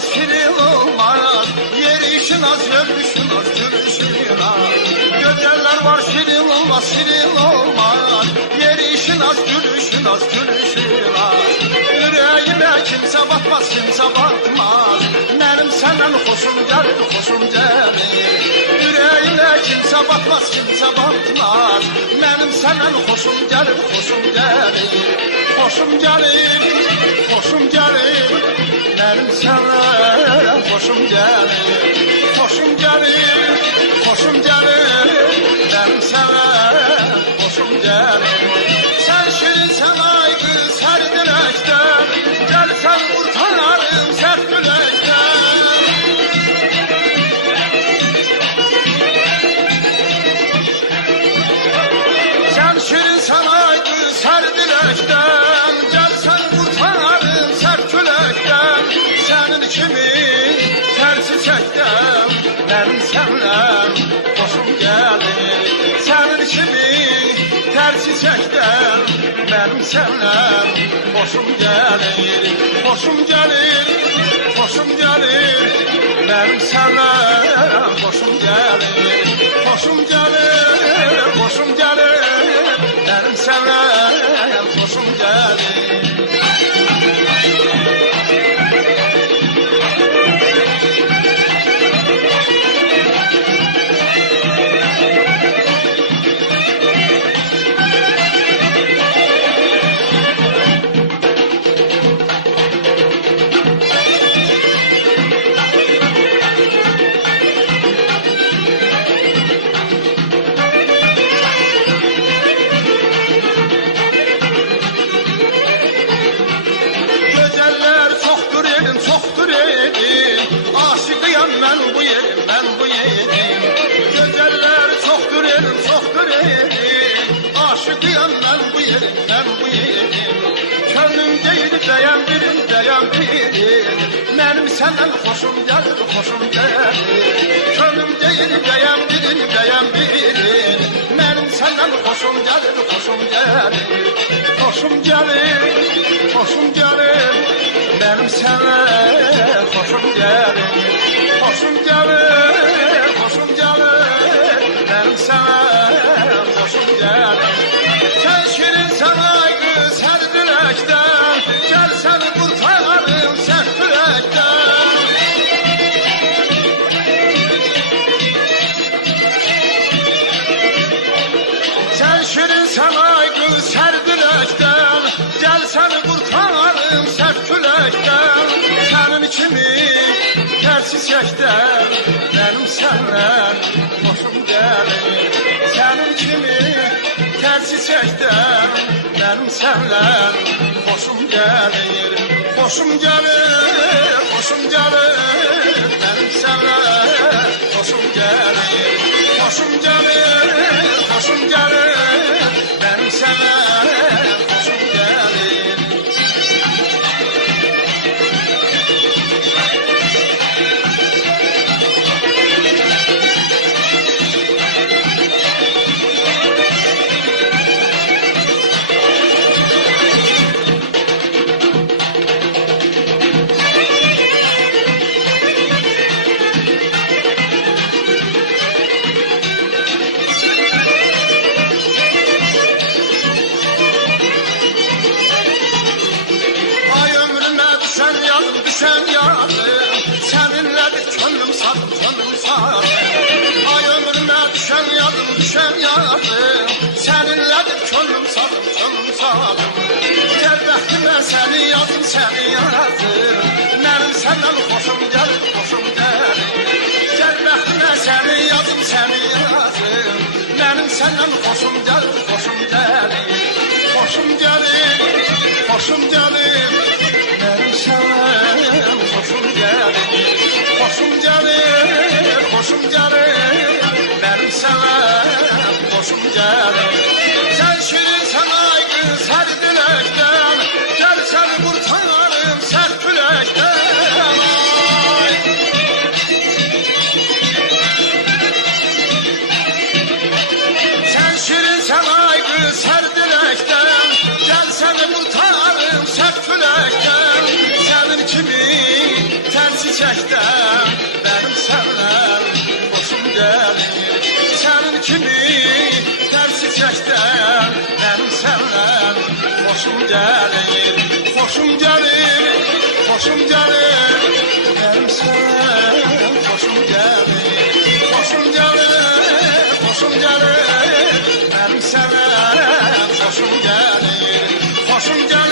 olmaz, şirin olmaz. Yeri işin az, görmüşün az, gülüşün az. Gözeller var, şirin olmaz, şirin olmaz. Yeri işin az, gülüşün az, gülüşün az. Yüreğime kimse batmaz, kimse batmaz. Benim senden hoşum gelir, hoşum gelir. Yüreğime kimse batmaz, kimse batmaz. Benim senden hoşum gelir, hoşum gelir. Hoşum gelir, hoşum gelir. Benim senden hoşum gelir. Hoşum gelir, hoşum gelir. Benim senden hoşum gelir. Sen şirin, sen aygı, serdilekten. Gel sen kurtararım sert gülekten. Sen şirin, sen aygı, serdilekten. Gel sen kurtararım sert gülekten. Senin kimi tersi çekten. Benim senden hoşum gelir. Senin kimi tersi çekten. Benim senden hoşum gelir. Hoşum gelir, hoşum gelir. Benim senden hoşum gelir. Hoşum gelir, hoşum gelir. Benim senden hoşum gelir. Ben bu yerim, ben bu yerim. Güzeller çoktur elim, çoktur elim. Aşıkıyam ben bu yerim, ben bu yerim. Könlüm değil beyan birim, beyan birim. Benim senden hoşum gelir, hoşum gelir. Könlüm değil beyan birim, beyan birim. Benim senden hoşum gelir, hoşum gelir. Hoşum gelir, hoşum gelir. Benim senden hoşum gelir. Hoşum gelir, hoşum gelir. Benim sana hoşum gelir. Sen şirin, sen aygı, serdilekten. Gel seni kurtararım sert yürekten. Sen şirin, sen aygı, serdilekten. Gel seni kurtararım sert yürekten. Senin kimi tersi çekten. Benim senden hoşum gelir. Senin kimi tersi çekten. Benim senden hoşum gelir. Hoşum gelir, hoşum gelir. Benim senden hoşum gelir. Hoşum gelir, hoşum gelir. Benim senden hoşum gelir. Düşen yarım, seninledir könlüm sarım, könlüm sarım. Ay ömrüme düşen yarım, düşen yarım. Seninledir könlüm sarım, könlüm sarım. Gel bəxtimə seni yazım, seni yazım. Benim senden hoşum gelir, hoşum gelir. Gel bəxtimə seni yazım, seni yazım. Benim senden hoşum gelir, hoşum gelir. Hoşum gelir, hoşum gelir. Benim senden hoşum gelir. Hoşum gelir, hoşum gelir. Benim senden hoşum gelir. Sen şirin, sen aygı, serdilekten. Gel seni kurtararım sert külekten. Sen şirin, sen aygı, serdilekten. Gel seni kurtararım çiçekten benim sevilen hoşum gelir. Senin kimi ter çiçekten benim sevilen hoşum gelir. Hoşum gelir, hoşum gelir, benim sevilen hoşum gelir. Hoşum gelir, hoşum gelir, benim sevilen hoşum gelir. Hoşum gelir.